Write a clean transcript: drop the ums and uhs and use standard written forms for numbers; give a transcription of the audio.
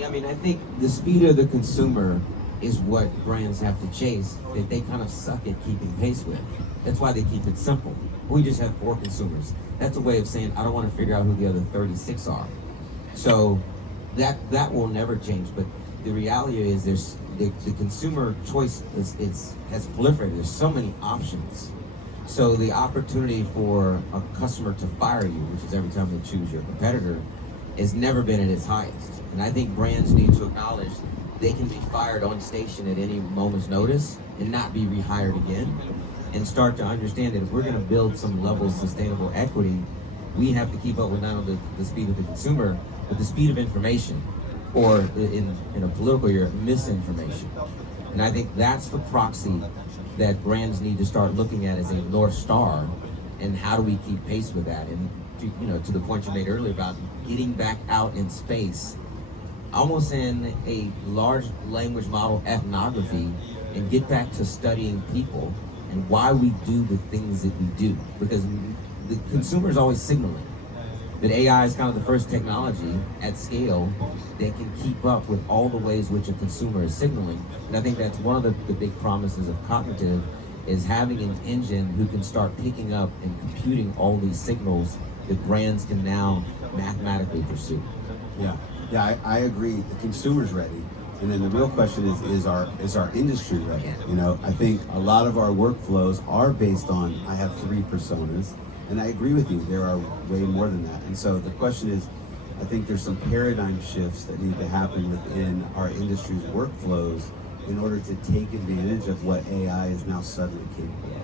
Yeah, I mean, I think the speed of the consumer is what brands have to chase, that they kind of suck at keeping pace with. That's why they keep it simple. We just have 4 consumers. That's a way of saying, I don't want to figure out who the other 36 are. So that will never change. But the reality is the consumer choice has proliferated. There's so many options. So the opportunity for a customer to fire you, which is every time they choose your competitor, has never been at its highest. And I think brands need to acknowledge they can be fired on station at any moment's notice and not be rehired again, and start to understand that if we're going to build some level of sustainable equity, we have to keep up with not only the speed of the consumer, but the speed of information, or in a political year, misinformation. And I think that's the proxy that brands need to start looking at as a North Star, and how do we keep pace with that? And to the point you made earlier about getting back out in space, almost in a large language model ethnography, and get back to studying people and why we do the things that we do. Because the consumer is always signaling that AI is kind of the first technology at scale that can keep up with all the ways which a consumer is signaling. And I think that's one of the big promises of cognitive, is having an engine who can start picking up and computing all these signals that brands can now mathematically pursue. Yeah, I agree. The consumer's ready, and then the real question is our industry ready? You know, I think a lot of our workflows are based on, I have 3 personas, and I agree with you, there are way more than that. And so the question is, I think there's some paradigm shifts that need to happen within our industry's workflows in order to take advantage of what AI is now suddenly capable of.